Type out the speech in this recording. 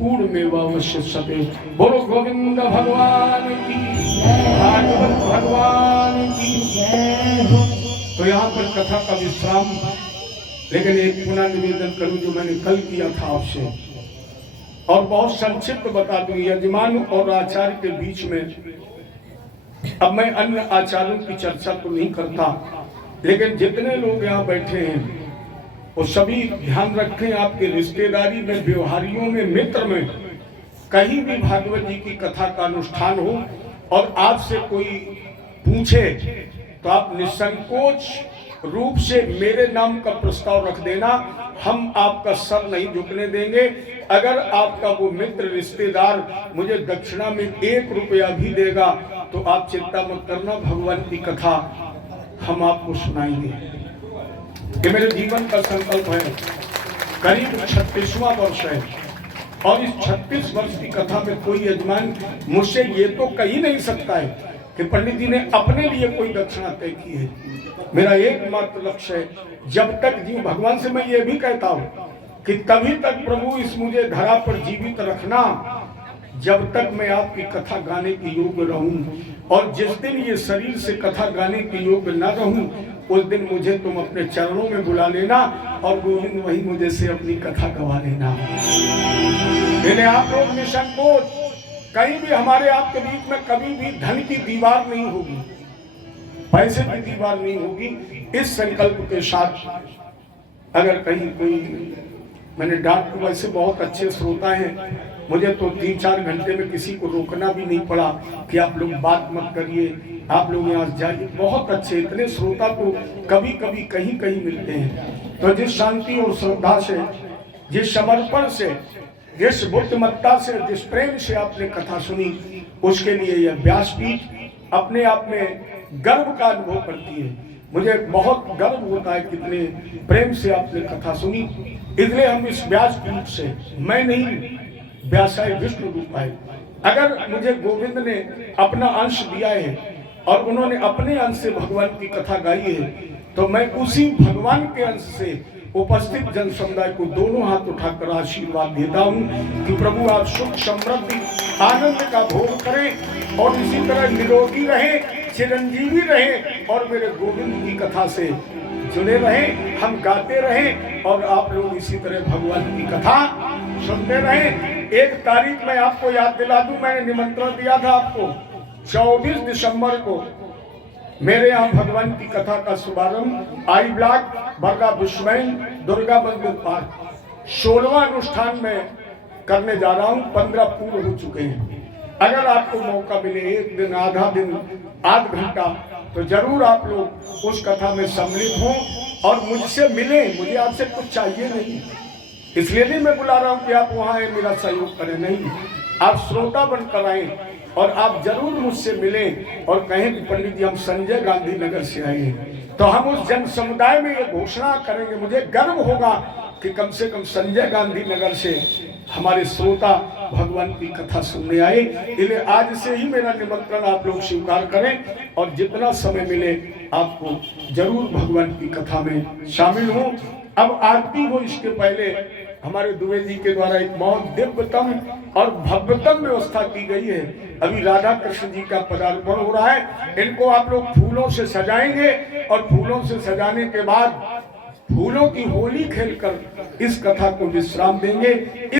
पूर्णमेवावशिष्यते। बोलो गोविंद भगवान की, भागवत भगवान की जय हो। तो यहाँ पर कथा का विश्राम, लेकिन एक पुनः निवेदन करूं जो मैंने कल किया था आपसे, और बहुत संक्षिप्त बता दूं। यजमान और आचार्य के बीच में, अब मैं अन्य आचार्यों की चर्चा तो नहीं करता, लेकिन जितने लोग यहाँ बैठे हैं वो सभी ध्यान रखें, आपके रिश्तेदारी में, व्यवहारियों में, मित्र में, कहीं भी भागवत जी की कथा का अनुष्ठान हो और आपसे कोई पूछे तो आप निसंकोच रूप से मेरे नाम का प्रस्ताव रख देना। हम आपका सर नहीं झुकने देंगे। अगर आपका वो मित्र रिश्तेदार मुझे दक्षिणा में 1 रुपया भी देगा तो आप चिंता मत करना, भगवान की कथा हम आपको सुनाएंगे। ये मेरे जीवन का संकल्प है। करीब 36वां वर्ष है और इस 36 वर्ष की कथा में कोई यजमान मुझसे ये तो कह ही नहीं सकता है कि पंडित जी ने अपने लिए कोई दक्षिणा तय की है। मेरा एकमात्र लक्ष्य है, जब तक जीव, भगवान से मैं ये भी कहता हूँ कि तभी तक प्रभु इस मुझे धरा पर जीवित रखना जब तक मैं आपकी कथा गाने के योग्य रहूं, और जिस दिन ये शरीर से कथा गाने के योग्य न रहूं उस दिन मुझे तुम अपने चरणों में बुला लेना और गोविंद वही मुझे से अपनी कथा गवा लेना। इसलिए आप लोग निसंकोच, कहीं भी हमारे आपके बीच में कभी भी धन की दीवार नहीं होगी, पैसे की दीवार नहीं होगी। इस संकल्प के साथ अगर कहीं कोई, मैंने डांट, वैसे बहुत अच्छे श्रोता हैं, मुझे तो 3-4 घंटे में किसी को रोकना भी नहीं पड़ा कि आप लोग बात मत करिए, आप लोग यहाँ जाइए। बहुत अच्छे, इतने श्रोता तो कभी कभी कहीं कहीं मिलते हैं। तो जिस शांति और श्रद्धा से, जिस समर्पण से, जिस बुद्धिमत्ता से, जिस प्रेम से आपने कथा सुनी, उसके लिए यह व्यासपीठ अपने आप में गर्व का अनुभव करती है। मुझे बहुत गर्व होता है कितने प्रेम से आपने कथा सुनी। इसलिए हम इस व्यासपीठ से, मैं नहीं, व्यासाय विष्णु रूपाय, अगर मुझे गोविंद ने अपना अंश दिया है और उन्होंने अपने अंश से भगवान की कथा गाई है, तो मैं उसी भगवान के अंश से उपस्थित जन समुदाय को दोनों हाथ उठाकर आशीर्वाद देता हूँ कि प्रभु आप सुख, समृद्धि, आनंद का भोग करें और इसी तरह निरोगी रहे, चिरंजीवी रहे और मेरे गोविंद की कथा से जुड़े रहें, हम गाते रहें और आप लोग इसी तरह भगवान की कथा सुनते रहें। एक तारीख मैं आपको याद दिला दूं, मैंने निमंत्रण दिया था आपको 24 दिसंबर को मेरे यहाँ भगवान की कथा का शुभारंभ आई ब्लॉक बरगा विश्वमैन दुर्गा मंदिर पार्क 16वां अनुष्ठान में करने जा रहा हूँ। 15 पूर्ण हो चुके हैं। अगर आपको मौका मिले, एक दिन, आधा दिन, आध घंटा, तो जरूर आप लोग उस कथा में सम्मिलित हों और मुझसे मिलें। मुझे आपसे कुछ चाहिए नहीं, इसलिए नहीं मैं बुला रहा हूं कि आप वहां आए मेरा सहयोग करें, नहीं, आप श्रोता बनकर आए और आप जरूर मुझसे मिलें और कहें कि पंडित जी हम संजय गांधी नगर से आए हैं। तो हम उस जन समुदाय में ये घोषणा करेंगे, मुझे गर्व होगा कि कम से कम संजय गांधी नगर से हमारे श्रोता भगवान की कथा सुनने आए। इसलिए आज से ही मेरा निमंत्रण आप लोग स्वीकार करें और जितना समय मिले आपको जरूर भगवान की कथा में शामिल हो। अब आरती हो, इसके पहले हमारे दुबे जी के द्वारा एक बहुत दिव्यतम और भव्यतम व्यवस्था की गई है। अभी राधा कृष्ण जी का पदार्पण हो रहा है। इनको आप लोग फूलों से सजाएंगे और फूलों से सजाने के बाद फूलों की होली खेलकर इस कथा को विश्राम देंगे।